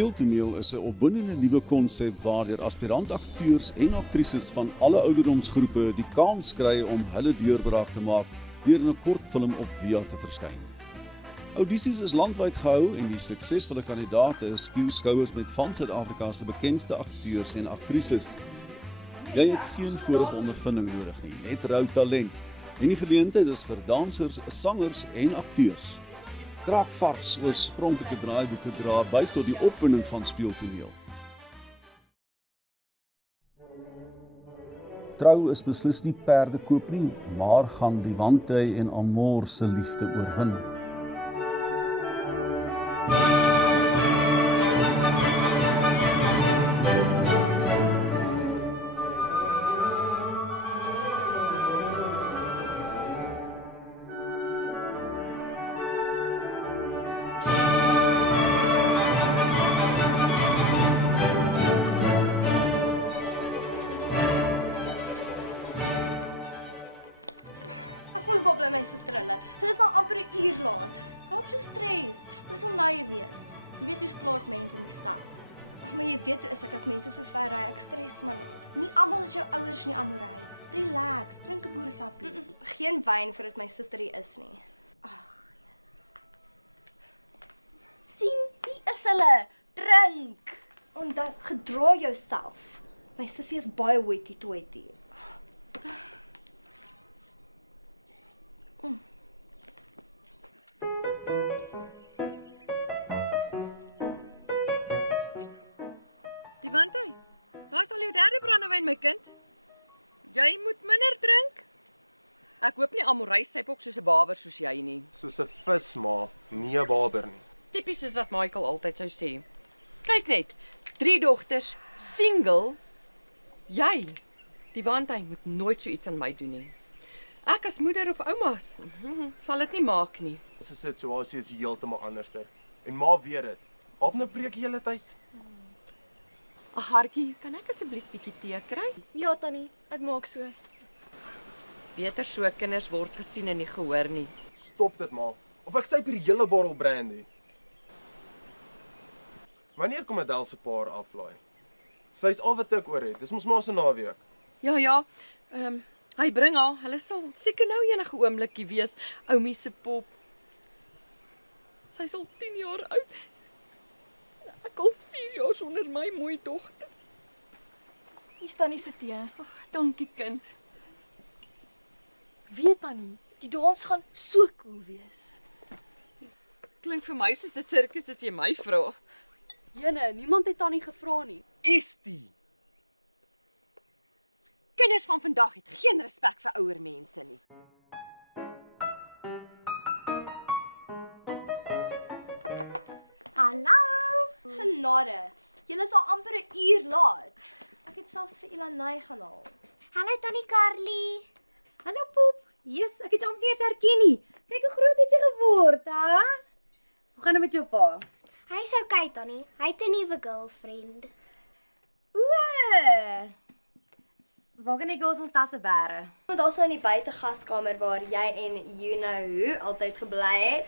Speeltoneel is 'n opwindende nuwe konsep waardeur aspirant-akteurs en aktrises van alle ouderdomsgroepe die kans kry om hulle deurbraak te maak deur in 'n kortfilm op via te verskyn. Audisies is landwyd gehou en die suksesvolle kandidaate spuw skouers met van Suid-Afrika se bekendste akteurs en aktrises. Jy het geen vorige ondervinding nodig nie, net rou talent. En die geleentheid is vir dansers, sangers en akteurs. Kraakvars oorspronklike draaiboeke dra by tot die opwinding van speeltoneel. Trou is beslis nie perde koop nie, maar gaan die Wantay en Amor se liefde oorwin. Bly my suster hulle. Hulle is al amper 'n uur laat. Hoop so stres. Dis om naai wees. Jy weet hoe's plaasmense in die stad. Ag, maar jy weet hoe is ek as mense so ver ry, ek stres maar net. Nie almal is jou ouers nie, Amorey. Relax, drink 'n boeresappie. Geen wyn voordat my suster hier is nie. Sien, wie is hulle? Drink. En dan gedra jouself. My sussie is baie hoity-toity. Die Wantay, daai is al jou derde brandewyn my kind. Jy moet minder drink. Ek hoop nie Amorey syp ook soos 'n baber soos jy nie. Soos 'n vis, ma, nie 'n baber nie. Tipies soos wat Michael altyd sou sê. Kyk net, 3 dogters, single. Jy, die Wantay moet nooit so iets aan my doen nie. Ek as moeder of oumas, sal dit nie maak nie. Dis 'n situasie is heeltemal anderster. En ma weet dit. Op nou preek die hele tyd. Ag hartjie, kan ek asseblief bietjie tee kry? Ja, Tannie, ek maak so. Beter so kinders word gesien en nie gehoor nie. Stop dit, ma. Of ek syp hier hele bottel brandy. Wanneer kom Adele se paar aflaai? Sy's al wat ek oor het. Dis mos maar se naweek. Ja, hy bring haar. Hulle sal seker nou enige oomblikie wees. Oumie se pop. Sy is al 10 jaar oud. Ek al 4 jaar sonder my mooi dogter. Hier staan nie se tee. Ag, dankie kind. Weet Tannie, die dans gaan so cool wees. Klink vir my soos 'n sirkus as jy my vra. Jene, niemand het Tannie gevra nie. Estie. Kinders van vandag het geen respek vir ouer mense nie. Hallo. Genade. Julle is al amper 'n uur laat. Ek het selfs vir Ilanay gaan haal. Hallo Tannie Carly. Hallo Pop. Jesus, ek het jou amper nie eens herken nie. Kyk hoe groot het jy geword, hè? Hoe gaan dit met jou pa? Hy's okay Tannie. Hy het 'n nuwe girlfriend. O! Waar kan ek ons tasse bære? Want daar's in die buitegaskamer waar jy en you know who altyd gebly het.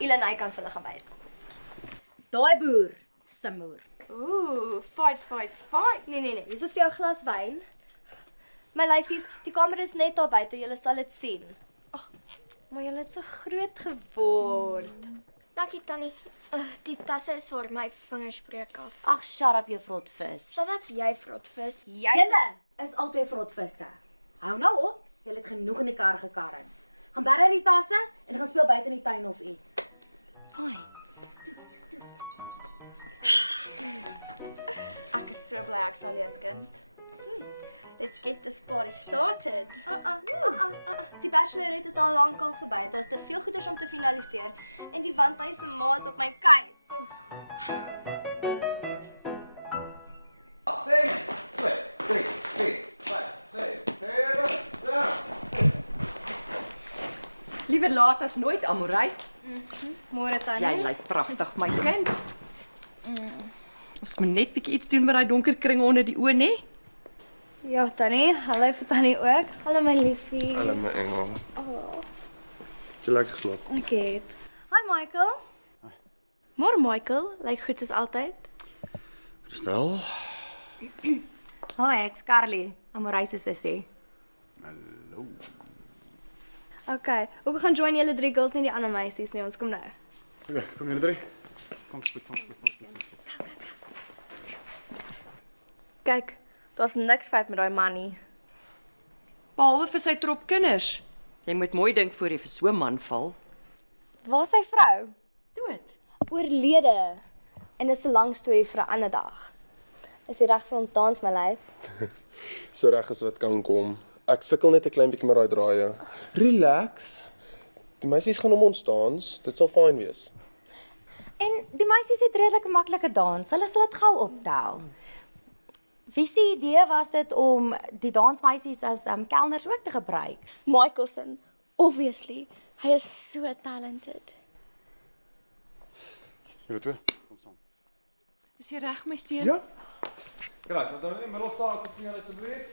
Ilanay kan vir hulle gaan wys. Daai boer, Simoer. Ooh, fight. Nee. Dis is vir jou 'n glas wyn. My lyfies, die kamer is net daar buite, julle sal dit sien. Ag, maar julle het so groot geword. Dankie Tannie. Die tasse is vir my vingers breek af. Ag, shut up, jou vrotvis. Wat heb jy vrotvis? Julle is altyd vrotvisse. Hou nou op, julle het genoeg in die kar gekarring. Gaan bære die tasse en gaan speel buite in die tuin of iets. Fyn. Ek is so bly ek's alleen kind. Let's get this party started. Die bachelorette is al lankal verby. Daar's te veel goeders om te finaliseer en die Wantay se ma is op my keus. 1 2 3 4 5 6 7 Liewer laat as nooit, Amorey. Môre Tannie. Jy lyk pragtig, my kind. Ons moet net bietjie iets doen met daai donker kringe onder die oë, nê? Ja, Tannie. Hallo vir Tannie ook. Hallo my liefie. Hallo my engel. Oh, Het jy lekker geslaap? ek het. Hi Michael. Môre Michael, lyk goed soos altyd. Kristel, Hoi, ek's Carly, Amorey se sussie. Okay, ook gaan join julle 3 girls nie die ander meisies nie, ons kom nou. okay, kom julle drie. Kom spoed. Kyk, daar's niks fout met daai man nie. Behalwe vir sy trop kinders. Jy moet mooi dink voor jy vir so 'n man val. Waar is sy vrou? Dood. Oorlede. En dis 'n lang storie vir 'n ander dag. Is jy reg vir ons dans, my lyf? So reg as wat kan kom. Ek sukkel net 'n klein bietjie met daai draaie. Relax. Die meisies gaan om ons dans. Dit sal fyn wees. En die meisies het redelik 'n maklike dans. Hulle sal dit gou optel. Wie se idee was dit om die dansmeisies as kelners ook te gebruik? Michaelson, obviously. Hy is so talented. Julle twee, kom saam. Is jy reg, my seun? Ja? Graag, dat dan in die middel staan, kom sien julle asseblief.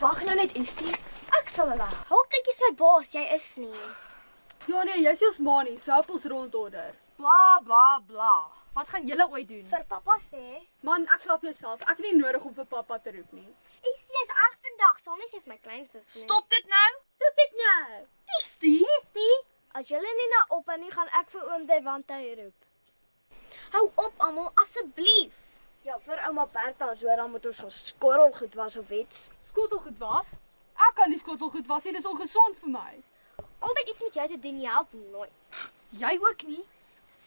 Wag nou net, Estie. Ek sal hulle help. Hoop dink jy's my baas, jy is nie. Ja nee, jy's ons ma nie, so help ons rondorder. Bla bla bla. Wat gaan julle ooit doen? Vir pappa sê, Man, ek help jouself. Ek het nie nodig om vir pappa te roep nie. Estie is erg vandag, sal nie sês my kleinsus nie. Stop dit nou. Stop dit nou. Estie. Estie. As julle nie nou ophou nie, gaan ek vir oom Devante roep. Hou op almal asseblief. Ja, vir ouma Bertha, so dan moet ons ons skorrelgoed was of iets. Skottelgoed was? Ek kan nie skottelgoed was nie, dis ongesond vir my. Altyd iets met jou te doen, jy help nooit. Jy ook nie.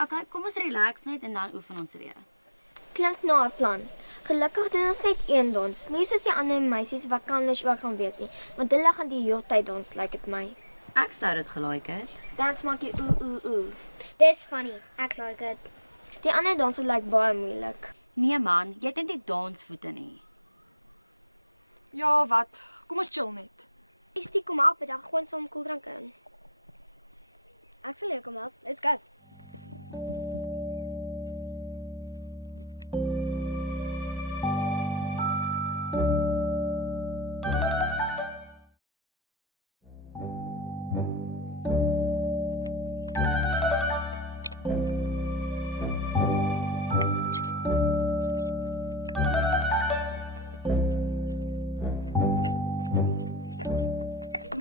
Okay, kom ons relax net en dan oefen ons weer. Klink na 'n plan. Gelukkig doen ons net een dans, nie soos die ander meisies wat kan nie ook gaan wees nie, want hulle gaan die hele tyd dans lyk dit my. Ek sou dit gelike het. Dans maak jy ooh. Dis funny. Ek like dit. Die ander danse lyk baie moeilik. Nee man, jy het net nie dansvoete nie. Ja, wat? Kom ons chill net. Estie, kom help, dan gooi ons hom koeldrank in. Ek sal jou kom help. Let's go.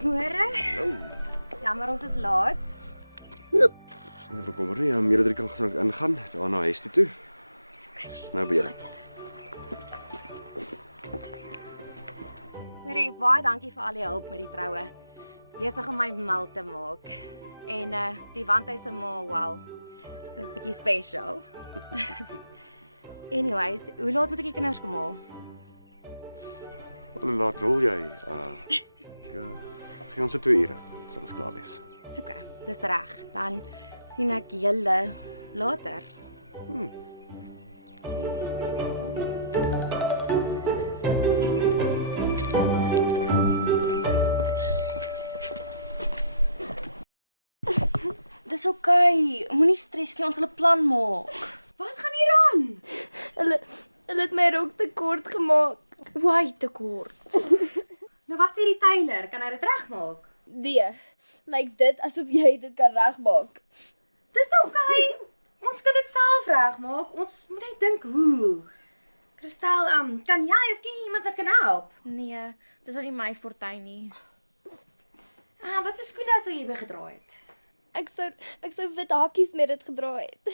Môre? Jammer ons is laat. Yep. Nie bekommer nie, meneer Drie kan gesank ingaan, daarna huis toe. Dis nou by julle. Marie, baie dankie vir al die hulp met die troue. Besig om my mal te maak. En die wandhuis se ma, wow. Sy's bietjie special. Anyways, hoe laat moet ek die kinders kom haal? Hoe laat wil jy? Gee ons 2 ure, dit sal ons klaar wees. Okay, dis reg. Dan sien ek julle later. Dis Dis oukei. Moenie stres nie, ons sal 'n plan maak. Wat gaan hier aan? Hulle het my rok te kort gemaak. Waai te kort. Nou wat sê die tailor? Kan hy dit regmaak? Nee, lyk dit asof jy dit kan regmaak. Dis oukei. Ons kan dit self regmaak. Ons moet net dink hoe. Christel, kan jy of ken jy iemand wat kan help? Nee, dis nou nie my fortuin nie. Wat se skoene sou jy begedraai het? Ek sou wit hakies met dit gedra het.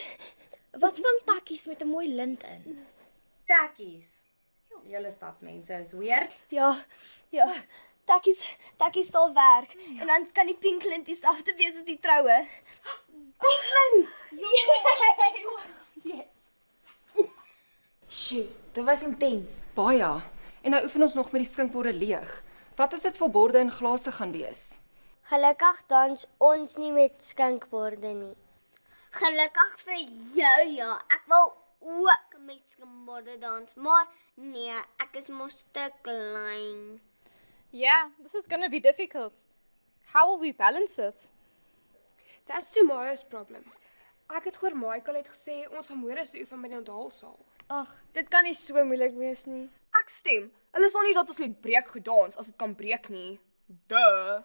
Wat van takkies met 'n mooi lint in? Tekkies. Julle stadsmense is weird. Ja. Takkies sal werk. En dan kan die pink lint dieselfde wees as die troue. Lint. Sjoe, dit was intens. Baie. En nou oefen ons nog met die skinkborde leeg. Wat as dit vol borde en glase gaan wees? Gelukkig dans ons nie met skinkborde nie. Gelukkig vir jou ja. Ek wil ook met skinkborde dans, maar nee, ek is mos te klein. Yeah, this is gonna be difficult. How will we balance it? That's tomorrow's problem. Ek het gehoor Michael het gesê ons gaan môre se oefen by die onthaalsaal. Ag, dit kan nie so moeilik wees nie. Ek stem. Hulle sal nie dat ons met breek gedans as dit kan breek nie. Duh.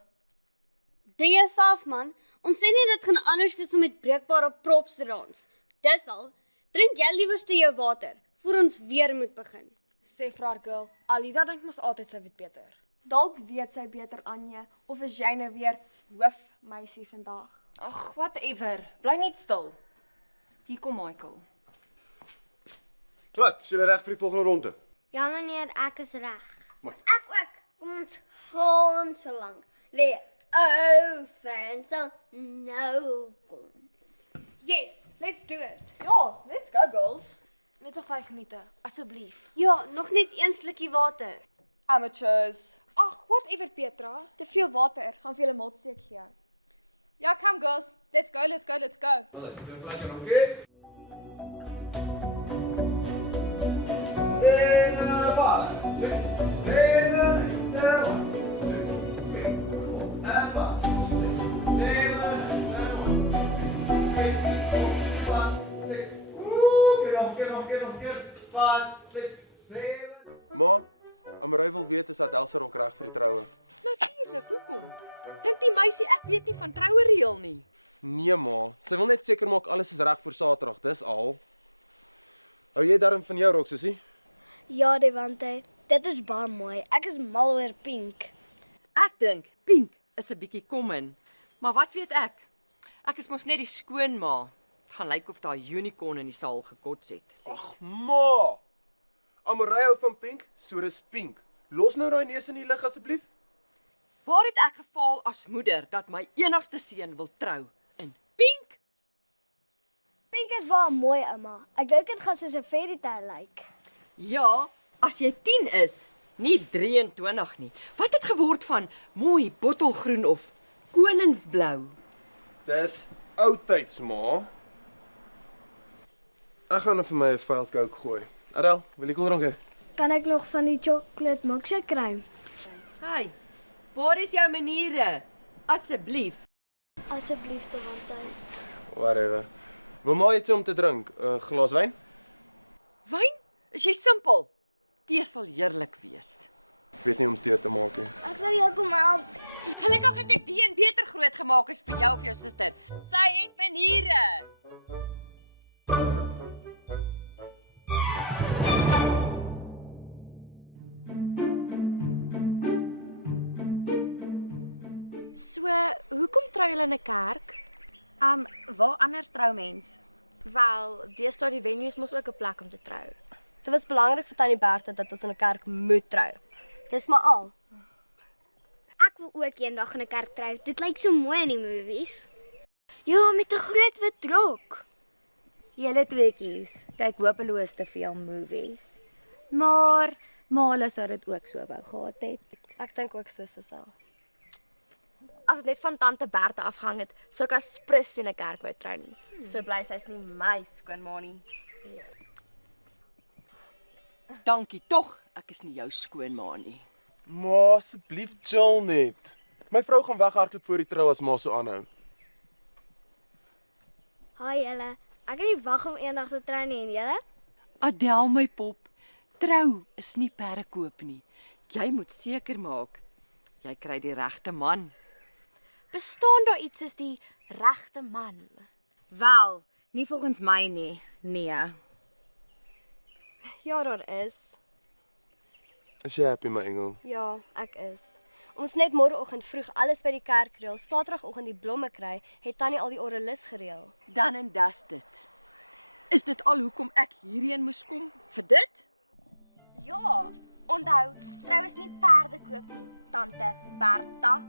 Dit is af man. Ons sê nie dit gaan anders wees om met breekbare props te dans. Dis al. Drink jy liewerste jou water voor ons weer moet begin. Sê vir haar girl, Alida dink mos altyd sy weet beter. Dalk weet sy beter Anje of is jy nou weer hoofmeisie vandag? Ag, whatever. Bly net stil. Hier kom Michael. Wat, sê jy reg vir die volgende ronde? Ja meneer, ek is reg. Maar- Ek ook. Kom ons gaan so lank. Lê. Oh, Fransel, nou kom. Yes, let's do it. Ja, let's go girls. Net nog 5 minute, asseblief. Ja, nog net een slukkie water. Amateurs. Ag, whatever Petra. Te veel water, gaan vir julle motsteek gee. Ja, come girls. Let's go. Ma, Amrei wil weet is Adel se rok reg vir die troue. Natuurlik, hoekom? Dink die meisie ek weet nie van troue reël nie. Nee ma, sy wil net seker maak alles is reg vir Saterdag, dis al. Hou jy darm van jou rok, sussie? Ja, Devante, dit is baie mooi. Ek is mal oor pink. Ek dink pink is 'n bietjie common. Maar wat weet ek? Ek is mos net die skoonma. Dit gaan lyk of daar 'n unicorn in die saal gekots het. Ag ma. Amrei hou van pink, so dis pink. Los nou daai neus in die lug asseblief. Waar het ek gefaal as moeder dat my enigste seun wil trou in pink? Pink is baie mooi, ouma. Ek dink dit gaan soos 'n fairy tale lyk. Ja, as jy 10 is, nie 23 nie. Wat het geword van mooi bottelgroen of koningsblou? Dis oudtyds ma. Ek gaan nou vir my 'n veld Coke gooi. Adel, wil jy koeldrank hê? Kan ek nog van die chocolate milkshake kry? Hey, waar is jou maniere? Asseblief. Asseblief, Devante. Whatever. Wil maar iets om te drink? 'n glas wyn? Wyn? Is jy simpel? Tee sal heerlik wees. Ek weet nie om tee te maak nie. Ek sal jou kom help. Gelukkig het ek die een beter groot gemaak as vir jou of jou suster. Sy het maniere. So, hoekom trou julle in 'n kerk? Waar anders trou mens? Wel, deesdae die venues mos ook 'n plek om te trou. Dit was belangrik vir Tannie Bertha dat ons in 'n kerk moet trou. Dis maar al. Ek wil ook eendag in 'n kerk trou. Dit lyk so mooi in die movies. Ja, met 'n groot wit rok. Julle tweeetjies kyk hopeloos te veel movies. Maar hulle sou dit ook so wou gehad het. Ek dink ook so Sissel. As dit net van tante Bertha afgehang het, sou ek as prins in 'n kerk wou trou nie. So bly sy's nie my skoonma nie. Dankie tog, ek is nie jou skoonma nie. Ma, asseblief chill net. My vrou gaan weghardloop voor die trou as ma so aanhou. Haai julle. Ek kan nie wag om eendag te trou nie en julle? Adel my pop, trou is nie perde koop nie. Jy moet seker maak jy kry die regte man. Bestaan daar iets soos die regte man? Wel, nie volgens my nie. Nee. Ja, daar is. Is jy happy my engel? Ja, ek is. Ons net môreoggend vroeg alles by die kerk reël. Saterdagoggend die blomme kry, het Tannie al die orrelis gereël. Dan en das dit. Is dit al hoekom ek hierheen moes kom? Vir dit? Ja, onthou, trou is nie perde koop nie, tante Bertha.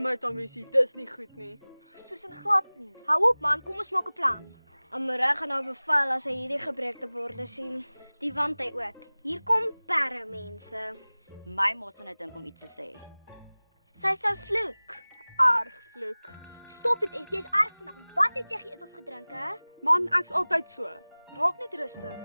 My Tamissie, dis nie goed nie. Soos in glad nie. Hou op man, kom ons maak 'n plan. Amore gaan nou beval as hy hierdie gebreekte borde sien. Die wand hy ook. Hier kom perre mense. My mos sou nou dink om iets te sê. Sy sou vloek. Erg vloek. Stop dit, Estie, is erg vandag. Wat het jy geëet of gedrink, hè? Man, ek's altyd so. Raak net rustig.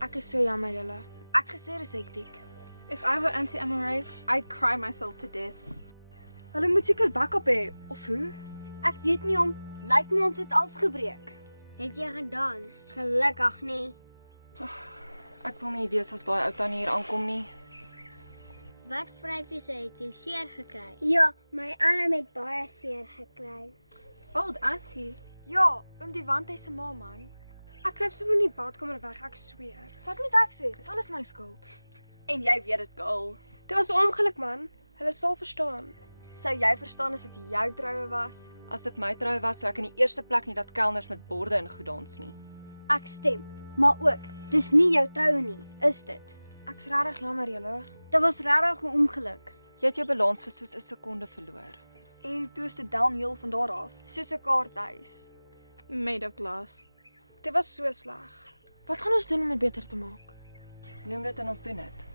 Ek is so jammer julle. Ek gesê dis hektiek. If I were Auntie Amaray, I'd cry myself to death. Hulle moet seker backup hê, of hoe? Ek weet nie om. Lyk my ons het alles gebreek. Het jy gedans? Gelukkig nie. Ek wil nie weet as daai ou tannie hier aankom nie. Wat vryfies het jy seer gekry? Ja, my arm het baie seer gekry. Old auntie. Ja, die wand hy se ma man. Ek kruip sommer in die badkamer weg, ek sweer. Wat moet ek sê? Dis alles my skuld. En jy weet dit, girl. Dit was 'n ongeluk man. Hulle sal verstaan. Sou jy verstaan as dit jou troue was? As dit my troue was, sou ek in die eerste plek nie dat kelners met borde en goed dans nie. Ek stem, maar ook, dis nie jou troue nie, is dit? Ek's regtig jammer julle. Dit was regtig 'n ongeluk. Jy het jou balans vir soos 'n sekonde verloor. En toe is dit downhill van daar af, soos 'n kaarthuis. Made of glass. Dit was so sleg. Wat gaan ons doen om dit beter te maak? Noem dit en ons doen dit.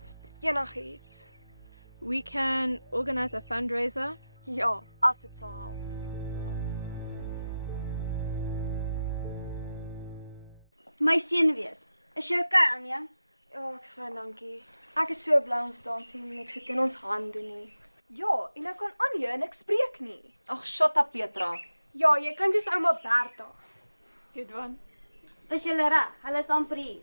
Enigiets. We can organize a fundraiser. Ja, as dit sal help. My senuwees. Is jy okay, Anja? Ja, ek is fyn, dankie. Ek is so bly ons staan sien met goed in ons hande nie. Ja, en nou kan Anja niks spreek nie. Ag, shut up Petra. Ja, jy kan dis ouma Bertha. Good one. Is jy reg? Hulle is amper hier.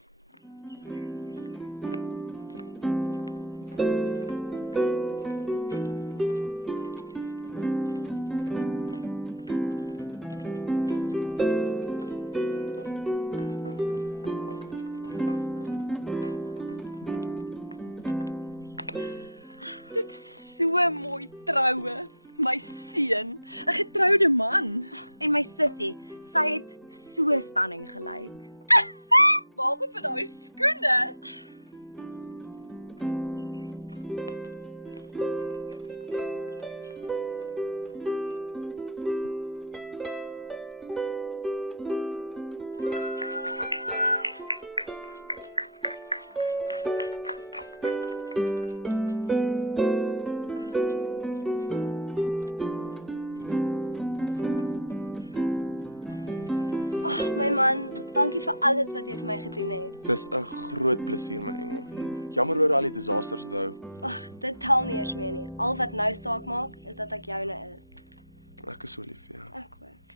Dit is so mooi troue. My seun, 'n getroude man. En my sussie, sy het so stunning gelyk. Behalwe vir daai skoene. My man, dankie vir alles wat jy vir my gedoen het. Dis 'n groot plesier my engel. Jammer oor al die disasters though. Ag, dit tel nie eers meer nie. Al wat nou saak maak, is dat ek joune is. Ek is so lief vir jou. Ek ook.